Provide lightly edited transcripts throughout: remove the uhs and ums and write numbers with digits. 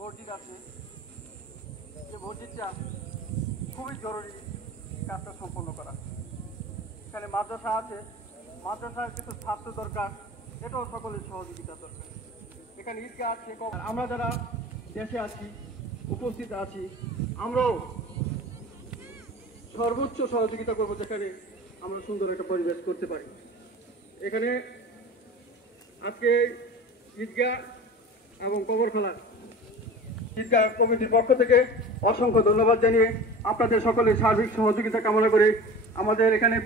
মসজিদ আছে, যে মসজিদটা খুবই জরুরি কাজটা সম্পন্ন করা। এখানে মাদ্রাসা আছে, মাদ্রাসার কিছু ছাত্র দরকার, এটাও সকলের সহযোগিতা দরকার। এখানে ঈদগাহ আছে। আমরা যারা দেশে আছি, উপস্থিত আছি, আমরাও সর্বোচ্চ সহযোগিতা করবো যেখানে আমরা সুন্দর একটা পরিবেশ করতে পারি। এখানে আজকে ঈদগাহ এবং কবরখালা ঈদগাহ কমিটির পক্ষ থেকে অসংখ্য ধন্যবাদ জানিয়ে আপনাদের সকলের সার্বিক সহযোগিতা কামনা করে, আমাদের এখানে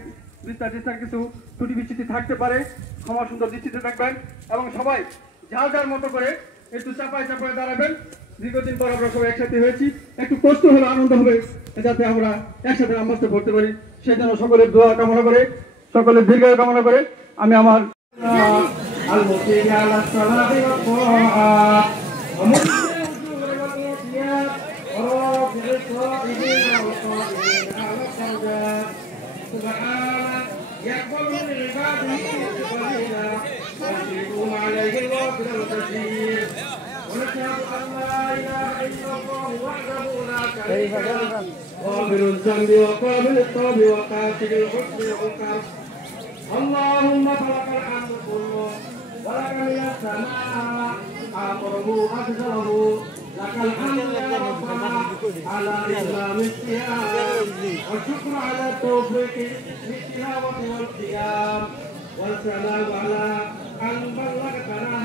বিস্তার কিছু ত্রুটি বিচ্যুতি থাকতে পারে, ক্ষমা সুন্দর দৃষ্টিতে থাকবেন এবং সবাই যার যার মতো করে একটু চাপায় দাঁড়াবেন। দীর্ঘদিন পর আমরা সবাই একসাথে হয়েছি, একটু কষ্ট হলে আনন্দ হবে, যাতে আমরা একসাথে নামাজটা পড়তে পারি। সেই জন্য সকলের দোয়া কামনা করে, সকলের দীর্ঘায়ু কামনা করে আমি আমার غافر الذنب وقابل التوب وقاتل الحسن والكرم. اللهم فلك الحمد كله ولك من السماء آخره أفضله، لك الحمد يا ربنا على إسلام الصيام، والشكر على التوفيق بالتلاوة والقيام، والسلام على أن بلغتنا